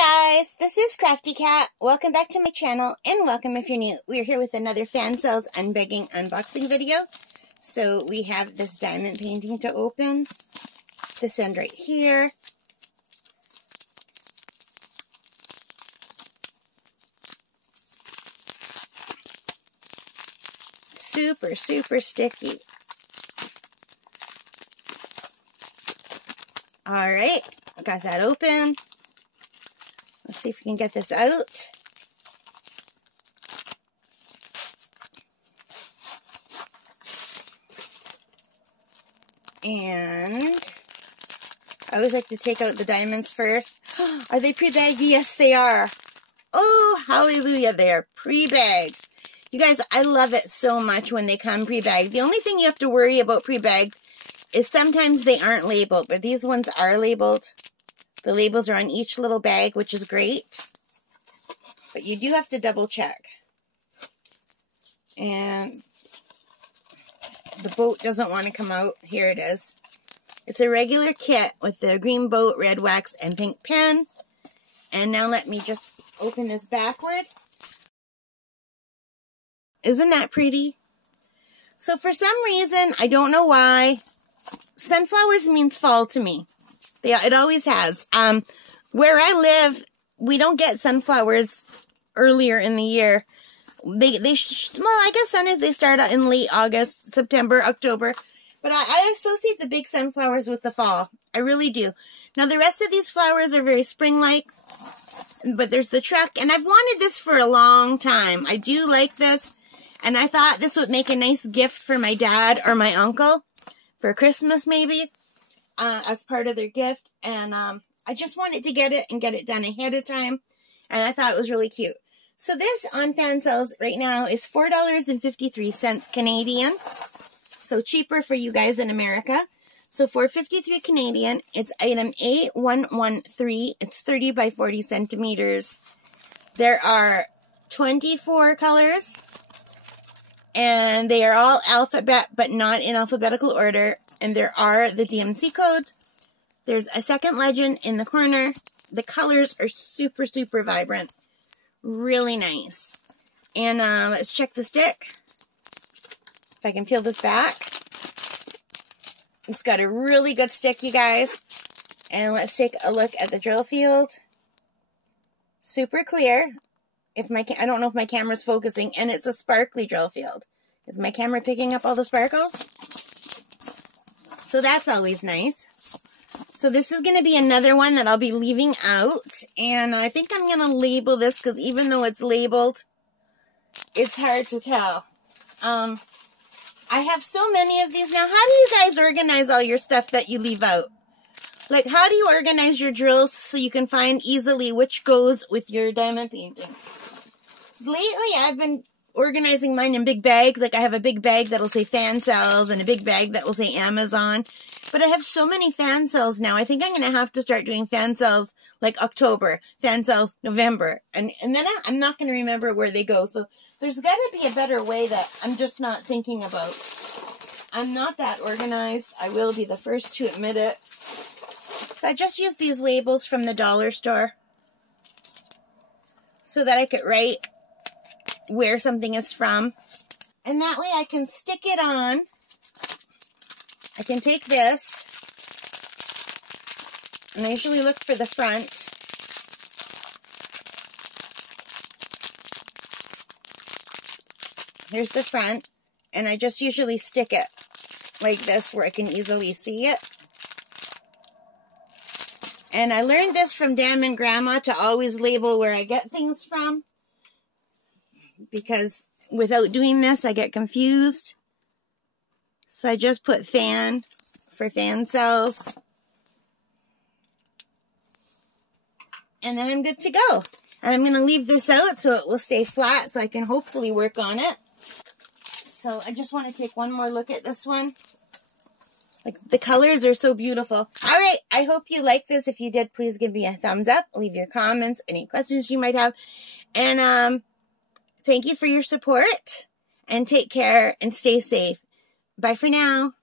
Hi guys, this is Crafty Cat. Welcome back to my channel, and welcome if you're new. We're here with another Fansells unboxing video. So we have this diamond painting to open. This end right here. Super, super sticky. Alright, got that open. Let's see if we can get this out. And I always like to take out the diamonds first. Are they pre-bagged? Yes, they are. Oh, hallelujah, they are pre-bagged. You guys, I love it so much when they come pre-bagged. The only thing you have to worry about pre-bagged is sometimes they aren't labeled, but these ones are labeled. The labels are on each little bag, which is great. But you do have to double check. And the boat doesn't want to come out. Here it is. It's a regular kit with the green boat, red wax, and pink pen. And now let me just open this backward. Isn't that pretty? So for some reason, I don't know why, sunflowers means fall to me. It always has. Where I live, we don't get sunflowers earlier in the year. Well, I guess sometimes they start out in late August, September, October. But I associate the big sunflowers with the fall. I really do. Now, the rest of these flowers are very spring-like. But there's the truck. And I've wanted this for a long time. I do like this. And I thought this would make a nice gift for my dad or my uncle. For Christmas, maybe. As part of their gift, and I just wanted to get it and get it done ahead of time, and I thought it was really cute. So this on Fansells right now is $4.53 Canadian, so cheaper for you guys in America. So for $4.53 Canadian, it's item A113. It's 30 by 40 centimeters. There are 24 colors, and they are all alphabet, but not in alphabetical order. And there are the DMC codes. There's a second legend in the corner. The colors are super, super vibrant. Really nice. And let's check the stick. If I can peel this back. It's got a really good stick, you guys. And let's take a look at the drill field. Super clear. I don't know if my camera's focusing. And it's a sparkly drill field. Is my camera picking up all the sparkles? So that's always nice. So this is going to be another one that I'll be leaving out. And I think I'm going to label this because even though it's labeled, it's hard to tell. I have so many of these now. How do you guys organize all your stuff that you leave out? Like, how do you organize your drills so you can find easily which goes with your diamond painting? Lately, I've been organizing mine in big bags. Like I have a big bag that'll say Fansells and a big bag that will say Amazon. But I have so many Fansells now. I think I'm going to have to start doing Fansells like October, Fansells November. And then I'm not going to remember where they go. So there's got to be a better way that I'm just not thinking about. I'm not that organized. I will be the first to admit it. So I just used these labels from the dollar store so that I could write where something is from, and that way I can stick it on. I can take this, and I usually look for the front. Here's the front, and I just usually stick it like this where I can easily see it. And I learned this from Dad and Grandma to always label where I get things from, because without doing this, I get confused. So I just put fan for Fansells. And then I'm good to go. And I'm going to leave this out so it will stay flat so I can hopefully work on it. So I just want to take one more look at this one. Like, the colors are so beautiful. All right, I hope you like this. If you did, please give me a thumbs up. Leave your comments, any questions you might have. And, thank you for your support, and take care and stay safe. Bye for now.